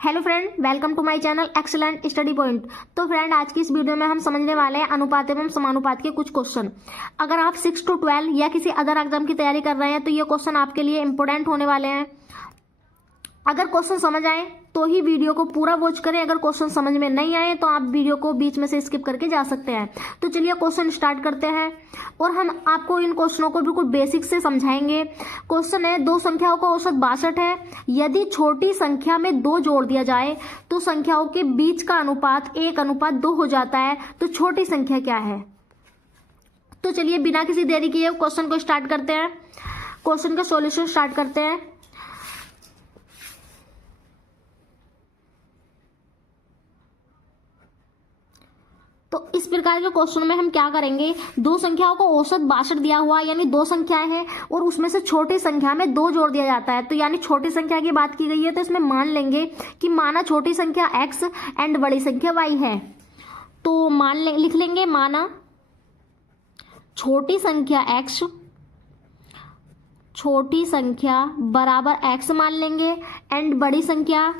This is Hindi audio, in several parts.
Hello friend, welcome to my channel excellent study point. तो फ्रेंड, आज की इस वीडियो में हम समझने वाले हैं अनुपात एवं समानुपात के कुछ क्वेश्चन। अगर आप 6 to 12 या किसी अदर एग्जाम की तैयारी कर रहे हैं तो ये क्वेश्चन आपके लिए इंपॉर्टेंट होने वाले हैं। अगर क्वेश्चन समझ आए तो ही वीडियो को पूरा वॉच करें। अगर क्वेश्चन समझ में नहीं आए तो आप वीडियो को बीच में से स्किप करके जा सकते हैं। तो चलिए क्वेश्चन स्टार्ट करते हैं और हम आपको इन क्वेश्चनों को बिल्कुल बेसिक से समझाएंगे। क्वेश्चन है, दो संख्याओं का औसत 62 है। यदि छोटी संख्या में 2 जोड़ दिया जाए तो संख्याओं के बीच का अनुपात 1:2 हो जाता है। तो छोटी संख्या क्या है? तो चलिए बिना किसी देरी किए क्वेश्चन को स्टार्ट करते हैं। क्वेश्चन का सॉल्यूशन स्टार्ट करते हैं। तो इस प्रकार के क्वेश्चन में हम क्या करेंगे, दो संख्याओं को औसत 62 दिया हुआ, यानी दो संख्याएं हैं और उसमें से छोटी संख्या में 2 जोड़ दिया जाता है। तो यानी छोटी संख्या की बात की गई है तो इसमें मान लेंगे कि माना छोटी संख्या x एंड बड़ी संख्या y है। तो लिख लेंगे माना छोटी संख्या x, छोटी संख्या बराबर x मान लेंगे एंड बड़ी संख्या,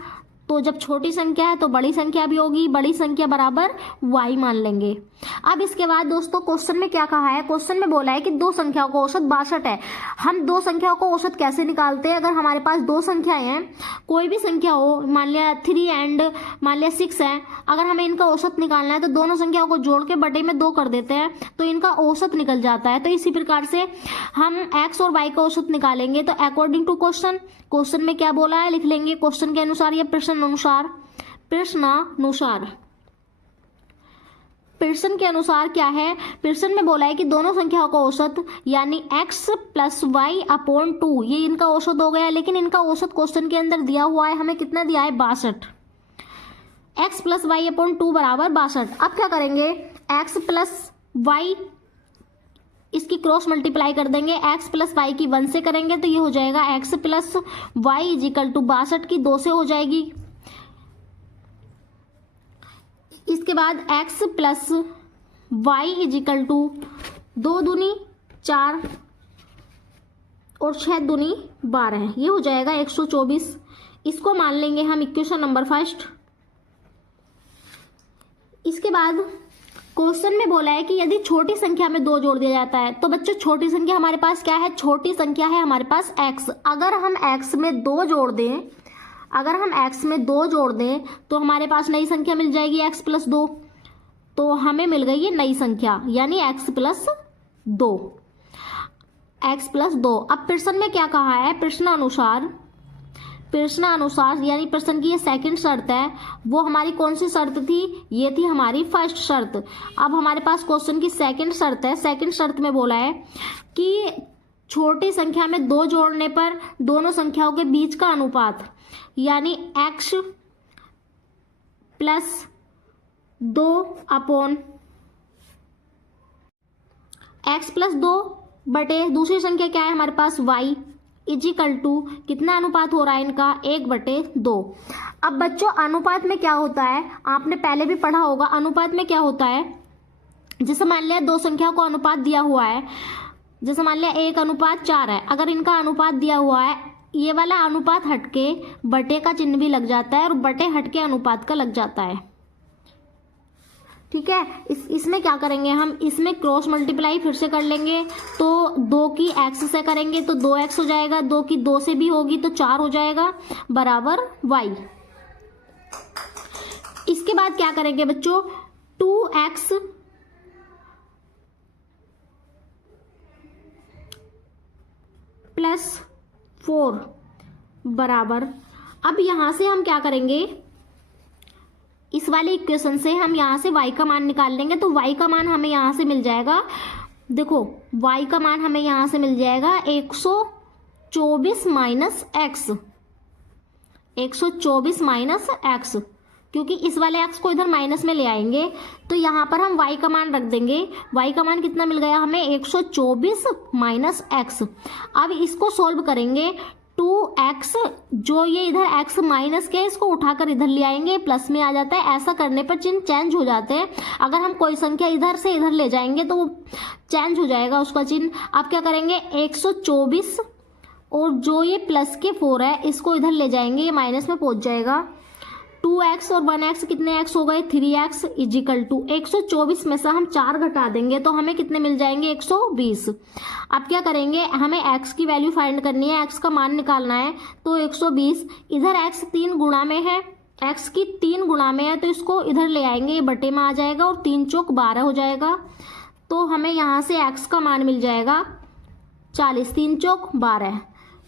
तो जब छोटी संख्या है तो बड़ी संख्या भी होगी, बड़ी संख्या बराबर y मान लेंगे। अब इसके बाद दोस्तों क्वेश्चन में क्या कहा है, क्वेश्चन में बोला है कि दो संख्याओं का औसत 62 है। हम दो संख्याओं को औसत कैसे निकालते हैं? अगर हमारे पास दो संख्याएं हैं, कोई भी संख्या हो, मान लिया 3 एंड मान लिया 6 है, अगर हमें इनका औसत निकालना है तो दोनों संख्याओं को जोड़ के बटे में 2 कर देते हैं तो इनका औसत निकल जाता है। तो इसी प्रकार से हम x और y का औसत निकालेंगे। तो अकॉर्डिंग टू क्वेश्चन में क्या बोला है लिख लेंगे क्वेश्चन के अनुसार या प्रश्नानुसार। प्रश्न के अनुसार क्या है, प्रश्न में बोला है कि दोनों संख्याओं का औसत यानी x + y/2 ये इनका औसत हो गया। लेकिन इनका औसत क्वेश्चन के अंदर दिया हुआ है, हमें कितना दिया है 62। x + y/2 बराबर 62। अब क्या करेंगे, x + y इसकी क्रॉस मल्टीप्लाई कर देंगे, x + y की 1 से करेंगे तो ये हो जाएगा x + y = 62 की 2 से हो जाएगी। इसके बाद x + y = 2 दूनी 4 और 6 दूनी 12, ये हो जाएगा 124। इसको मान लेंगे हम इक्वेशन नंबर 1। इसके बाद क्वेश्चन में बोला है कि यदि छोटी संख्या में 2 जोड़ दिया जाता है, तो बच्चों छोटी संख्या हमारे पास क्या है, छोटी संख्या है हमारे पास x। अगर हम x में 2 जोड़ दें, तो हमारे पास नई संख्या मिल जाएगी x + 2। तो हमें मिल गई ये नई संख्या यानी x + 2। अब प्रश्न में क्या कहा है, प्रश्नानुसार यानी प्रश्न की ये सेकंड शर्त है, वो हमारी कौन सी शर्त थी, ये थी हमारी फर्स्ट शर्त। अब हमारे पास क्वेश्चन की सेकंड शर्त है। सेकंड शर्त में बोला है कि छोटी संख्या में 2 जोड़ने पर दोनों संख्याओं के बीच का अनुपात यानी x + 2 बटे दूसरी संख्या क्या है हमारे पास y = कितना अनुपात हो रहा है इनका 1/2। अब बच्चों अनुपात में क्या होता है, आपने पहले भी पढ़ा होगा। अनुपात में क्या होता है, जैसे मान लिया दो संख्याओं को अनुपात दिया हुआ है, जैसे मान लिया 1:4 है। अगर इनका अनुपात दिया हुआ है, ये वाला अनुपात हटके बटे का चिन्ह भी लग जाता है और बटे हटके अनुपात का लग जाता है। ठीक है, इसमें क्या करेंगे हम, इसमें क्रॉस मल्टीप्लाई फिर से कर लेंगे। तो 2 की x से करेंगे तो 2x हो जाएगा, 2 की 2 से भी होगी तो 4 हो जाएगा बराबर y। इसके बाद क्या करेंगे बच्चों, 2x + 4 बराबर, अब यहां से हम क्या करेंगे, इस वाले इक्वेशन से हम यहाँ से y का मान निकाल लेंगे। तो y का मान हमें यहाँ से मिल जाएगा, देखो y का मान हमें यहाँ से मिल जाएगा 124 - x, क्योंकि इस वाले x को इधर माइनस में ले आएंगे तो यहाँ पर हम y का मान रख देंगे। y का मान कितना मिल गया हमें 124 - x। अब इसको सोल्व करेंगे, 2x जो ये इधर x माइनस के इसको उठाकर इधर ले आएंगे, प्लस में आ जाता है। ऐसा करने पर चिन्ह चेंज हो जाते हैं। अगर हम कोई संख्या इधर से इधर ले जाएंगे तो वो चेंज हो जाएगा उसका चिन्ह। अब क्या करेंगे, 124 और जो ये प्लस के 4 है इसको इधर ले जाएंगे, ये माइनस में पहुंच जाएगा। 2x और 1x कितने x हो गए, 3x इजिकल टू 124 में से हम 4 घटा देंगे तो हमें कितने मिल जाएंगे, 120। अब क्या करेंगे, हमें x की वैल्यू फाइंड करनी है, x का मान निकालना है। तो 120 इधर x 3 गुणा में है, x की 3 गुणा में है तो इसको इधर ले आएंगे, ये बटे में आ जाएगा और 3 चौक 12 हो जाएगा। तो हमें यहाँ से x का मान मिल जाएगा 40, 3 चौक 12,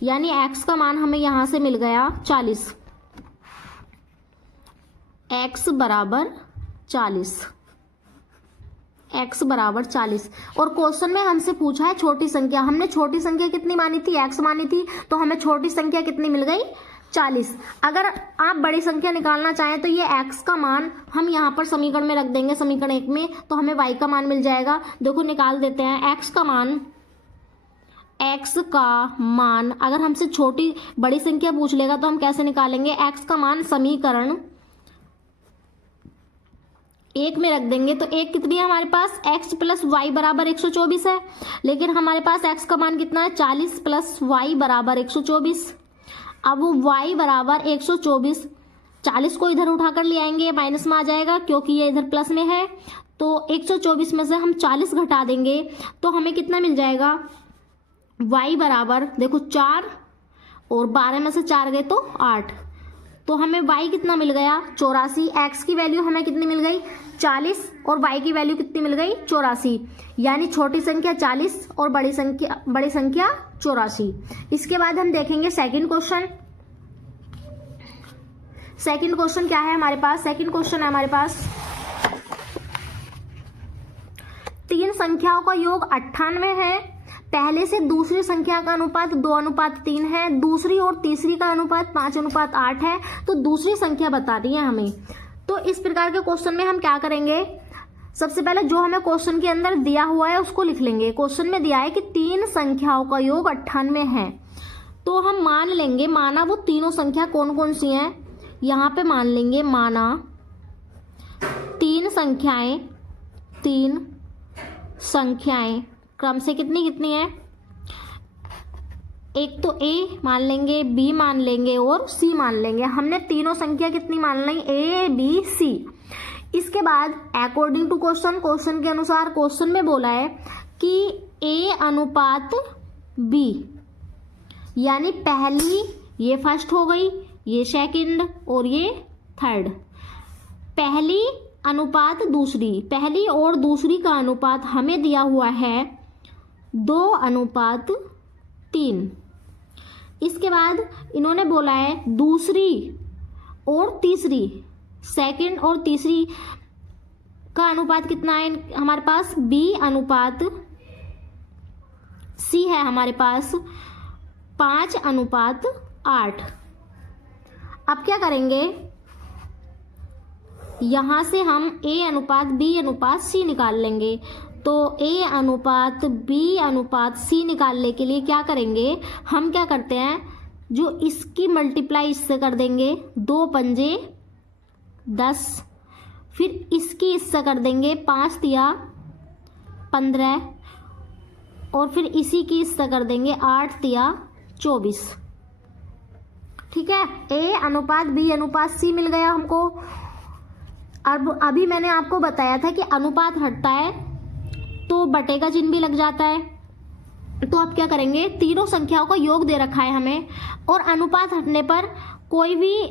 यानी x का मान हमें यहाँ से मिल गया 40। x बराबर 40, x बराबर 40। और क्वेश्चन में हमसे पूछा है छोटी संख्या, हमने छोटी संख्या कितनी मानी थी, x मानी थी, तो हमें छोटी संख्या कितनी मिल गई, 40। अगर आप बड़ी संख्या निकालना चाहें तो ये x का मान हम यहाँ पर समीकरण में रख देंगे, समीकरण 1 में, तो हमें y का मान मिल जाएगा। देखो निकाल देते हैं x का मान अगर हमसे छोटी बड़ी संख्या पूछ लेगा तो हम कैसे निकालेंगे, x का मान समीकरण 1 में रख देंगे। तो 1 कितनी है हमारे पास, x प्लस वाई बराबर 124 है, लेकिन हमारे पास x का मान कितना है, 40 प्लस वाई बराबर 124। अब वो y बराबर 124, 40 को इधर उठाकर ले आएंगे, माइनस में आ जाएगा क्योंकि ये इधर प्लस में है। तो 124 में से हम 40 घटा देंगे तो हमें कितना मिल जाएगा, y बराबर देखो 4 और 12 में से 4 गए तो 8, तो हमें y कितना मिल गया, 84। x की वैल्यू हमें कितनी मिल गई, 40 और y की वैल्यू कितनी मिल गई, 84, यानी छोटी संख्या 40 और बड़ी संख्या 84। इसके बाद हम देखेंगे सेकंड क्वेश्चन। सेकंड क्वेश्चन क्या है हमारे पास, सेकंड क्वेश्चन है हमारे पास 3 संख्याओं का योग 98 है, पहले से दूसरी संख्या का अनुपात 2:3 है, दूसरी और तीसरी का अनुपात 5:8 है, तो दूसरी संख्या बता रही है हमें। तो इस प्रकार के क्वेश्चन में हम क्या करेंगे, सबसे पहले जो हमें क्वेश्चन के अंदर दिया हुआ है उसको लिख लेंगे। क्वेश्चन में दिया है कि 3 संख्याओं का योग 98 है, तो हम मान लेंगे, माना वो तीनों संख्या कौन कौन सी हैं, यहाँ पे मान लेंगे, माना 3 संख्याएं क्रम से कितनी कितनी है, एक तो a मान लेंगे, b मान लेंगे और c मान लेंगे। हमने तीनों संख्या कितनी मान ली, a b c। इसके बाद अकॉर्डिंग टू क्वेश्चन के अनुसार क्वेश्चन में बोला है कि a अनुपात b, यानी पहली ये फर्स्ट हो गई, ये सेकंड और ये थर्ड। पहली अनुपात दूसरी, पहली और दूसरी का अनुपात हमें दिया हुआ है 2:3। इसके बाद इन्होंने बोला है दूसरी और तीसरी, सेकंड और तीसरी का अनुपात कितना है हमारे पास, b/c है हमारे पास 5:8। अब क्या करेंगे, यहाँ से हम a/b/c निकाल लेंगे। तो a/b/c निकालने के लिए क्या करेंगे, हम क्या करते हैं, जो इसकी मल्टीप्लाई इससे कर देंगे, 2 पंजे 10, फिर इसकी इससे कर देंगे, 5 तिया 15, और फिर इसी की इससे कर देंगे, 8 तिया 24। ठीक है, a/b/c मिल गया हमको। अब अभी मैंने आपको बताया था कि अनुपात हटता है तो बटे का चिन्ह भी लग जाता है। तो अब क्या करेंगे, तीनों संख्याओं का योग दे रखा है हमें, और अनुपात हटने पर कोई भी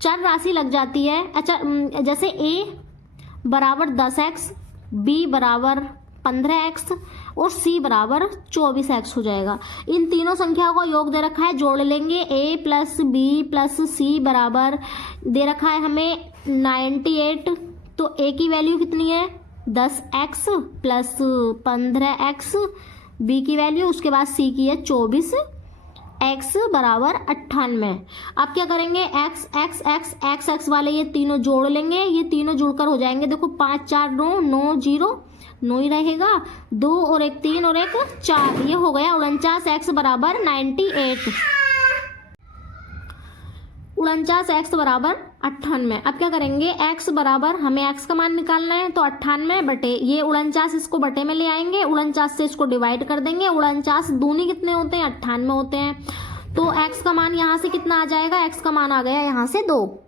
चर राशि लग जाती है। अच्छा, जैसे a बराबर 10x, b बराबर 15x और c बराबर 24x हो जाएगा। इन तीनों संख्याओं का योग दे रखा है, जोड़ लेंगे, a plus b plus c बराबर दे रखा है हमें 98। तो a की वैल्यू कितनी है, 10x प्लस 15x, b की वैल्यू, उसके बाद c की है 24, x बराबर 98। अब क्या करेंगे, x वाले ये तीनों जोड़ लेंगे, ये तीनों जुड़कर हो जाएंगे, देखो 5 4 9 9 0 9 ही रहेगा, 2 और 1 3 और 1 4, ये हो गया 49x बराबर 98, 49x बराबर 98। अब क्या करेंगे, x बराबर, हमें x का मान निकालना है, तो 98 बटे ये 49, इसको बटे में ले आएंगे, 49 से इसको डिवाइड कर देंगे, 49 दूनी कितने होते हैं, 98 होते हैं। तो x का मान यहाँ से कितना आ जाएगा, x का मान आ गया यहाँ से 2।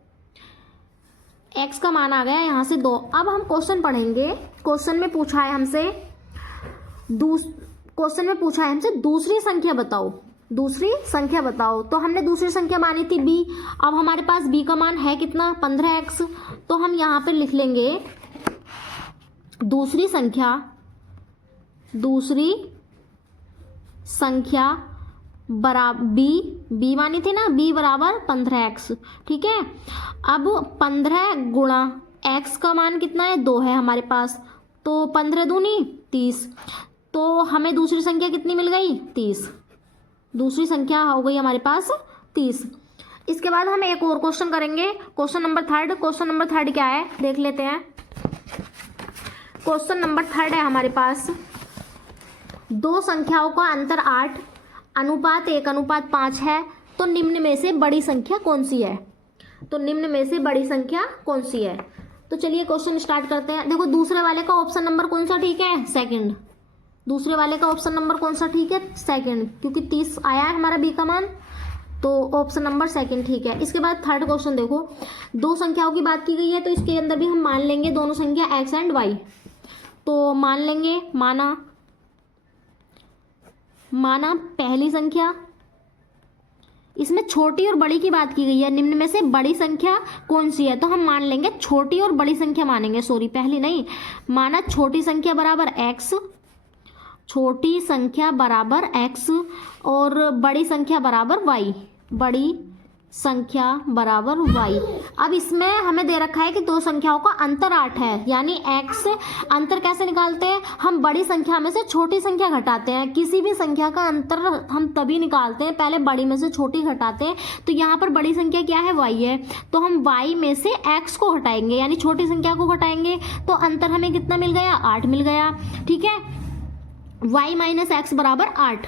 x का मान आ गया यहाँ से 2। अब हम क्वेश्चन पढ़ेंगे। क्वेश्चन में पूछा है हमसे दूसरी संख्या बताओ। दूसरी संख्या बताओ, तो हमने दूसरी संख्या मानी थी b। अब हमारे पास b का मान है कितना, 15x। तो हम यहाँ पर लिख लेंगे दूसरी संख्या बराबर b मानी थी ना, b बराबर 15x। ठीक है। अब 15 गुणा x का मान कितना है, 2 है हमारे पास, तो 15 दूनी 30। तो हमें दूसरी संख्या कितनी मिल गई, 30। दूसरी संख्या हो गई हमारे पास 30। इसके बाद हम एक और क्वेश्चन करेंगे, क्वेश्चन नंबर 3। क्वेश्चन नंबर 3 क्या है देख लेते हैं। क्वेश्चन नंबर 3 है हमारे पास, दो संख्याओं का अंतर 8 अनुपात 1:5 है, तो निम्न में से बड़ी संख्या कौन सी है। तो निम्न में से बड़ी संख्या कौन सी है। तो चलिए क्वेश्चन स्टार्ट करते हैं। देखो दूसरे वाले का ऑप्शन नंबर कौन सा ठीक है, सेकंड। दूसरे वाले का ऑप्शन नंबर कौन सा ठीक है, सेकंड, क्योंकि 30 आया है हमारा बी का मान, तो ऑप्शन नंबर सेकंड ठीक है। इसके बाद थर्ड क्वेश्चन देखो, दो संख्याओं की बात की गई है, तो इसके अंदर भी हम मान लेंगे दोनों संख्या x एंड y। तो मान लेंगे, माना पहली संख्या, इसमें छोटी और बड़ी की बात की गई है, निम्न में से बड़ी संख्या कौन सी है, तो हम मान लेंगे छोटी और बड़ी संख्या मानेंगे, सॉरी पहली नहीं। माना छोटी संख्या बराबर x, छोटी संख्या बराबर x और बड़ी संख्या बराबर y, बड़ी संख्या बराबर y। अब इसमें हमें दे रखा है कि दो संख्याओं का अंतर 8 है, यानी x अंतर कैसे निकालते हैं, हम बड़ी संख्या में से छोटी संख्या घटाते हैं। किसी भी संख्या का अंतर हम तभी निकालते हैं, पहले बड़ी में से छोटी घटाते हैं। तो यहाँ पर बड़ी संख्या क्या है, y है, तो हम y में से x को हटाएंगे, यानी छोटी संख्या को घटाएंगे, तो अंतर हमें कितना मिल गया, 8 मिल गया। ठीक है, y माइनस एक्स बराबर 8।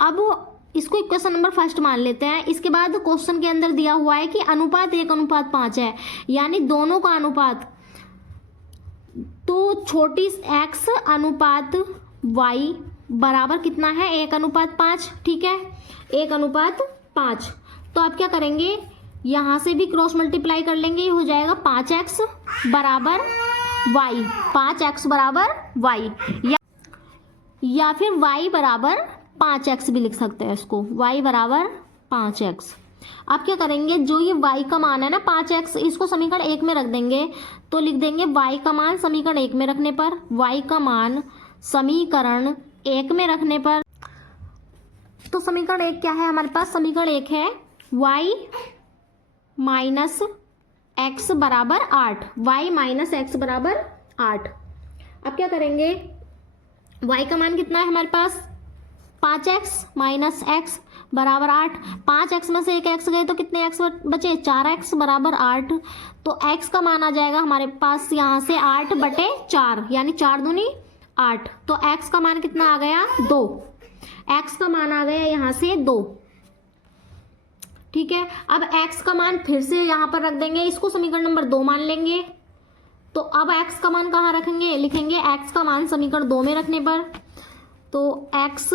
अब इसको इक्वेशन नंबर फर्स्ट मान लेते हैं। इसके बाद क्वेश्चन के अंदर दिया हुआ है कि अनुपात 1:5 है, यानी दोनों का अनुपात, तो छोटी x अनुपात y बराबर कितना है, 1:5। ठीक है, 1:5। तो आप क्या करेंगे, यहाँ से भी क्रॉस मल्टीप्लाई कर लेंगे, ये हो जाएगा 5x बराबर y, 5x बराबर y, या फिर y बराबर 5x भी लिख सकते हैं इसको, y बराबर 5x। अब क्या करेंगे, जो ये y का मान है ना 5x, इसको समीकरण 1 में रख देंगे, तो लिख देंगे y का मान समीकरण 1 में रखने पर, y का मान समीकरण 1 में रखने पर, तो समीकरण 1 क्या है हमारे पास, समीकरण 1 है y माइनस एक्स बराबर 8, y माइनस एक्स बराबर 8। अब क्या करेंगे, y का मान कितना है हमारे पास, 5x माइनस एक्स बराबर 8। 5x में से एक x गए तो कितने x बचे, 4x बराबर 8। तो x का मान आ जाएगा हमारे पास यहाँ से 8/4, यानी 4 दूनी 8। तो x का मान कितना आ गया, 2। x का मान आ गया यहाँ से 2। ठीक है, अब x का मान फिर से यहाँ पर रख देंगे, इसको समीकरण नंबर 2 मान लेंगे। तो अब x का मान कहाँ रखेंगे, लिखेंगे x का मान समीकरण 2 में रखने पर, तो x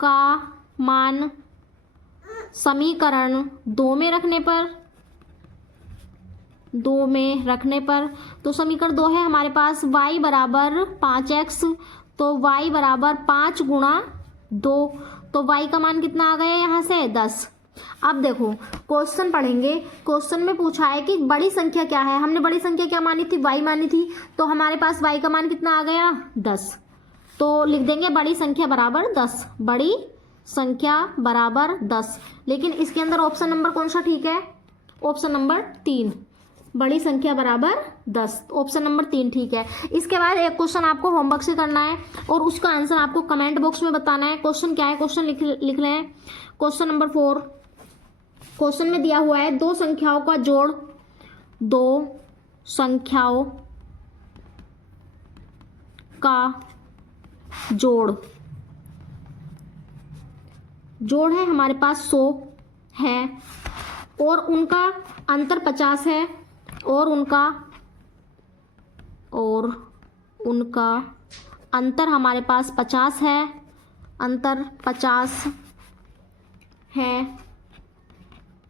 का मान समीकरण 2 में रखने पर, 2 में रखने पर, तो समीकरण 2 है हमारे पास y बराबर 5x, तो y बराबर 5 गुणा 2, तो y का मान कितना आ गया यहाँ से, 10। अब देखो क्वेश्चन पढ़ेंगे। क्वेश्चन में पूछा है कि बड़ी संख्या क्या है, हमने बड़ी संख्या क्या मानी थी, y मानी थी, तो हमारे पास y का मान कितना आ गया, 10। तो लिख देंगे बड़ी संख्या बराबर 10, बड़ी संख्या बराबर 10। लेकिन इसके अंदर ऑप्शन नंबर कौन सा ठीक है, ऑप्शन नंबर 3, बड़ी संख्या बराबर 10, ऑप्शन नंबर 3 ठीक है। इसके बाद एक क्वेश्चन आपको होमवर्क से करना है और उसका आंसर आपको कमेंट बॉक्स में बताना है। क्वेश्चन क्या है, क्वेश्चन लिख रहे हैं। क्वेश्चन नंबर 4, क्वेश्चन में दिया हुआ है दो संख्याओं का जोड़, दो संख्याओं का जोड़ है हमारे पास 100 है और उनका अंतर 50 है, और उनका अंतर हमारे पास 50 है, अंतर 50 है।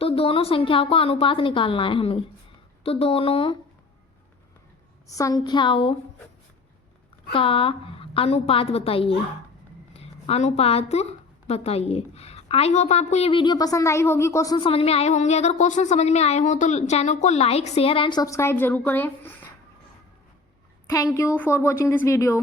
तो दोनों संख्याओं का अनुपात निकालना है हमें, तो दोनों संख्याओं का अनुपात बताइए। अनुपात बताइए। आई होप आपको ये वीडियो पसंद आई होगी, क्वेश्चन समझ में आए होंगे। अगर क्वेश्चन समझ में आए हों तो चैनल को लाइक, शेयर एंड सब्सक्राइब जरूर करें। Thank you for watching this video.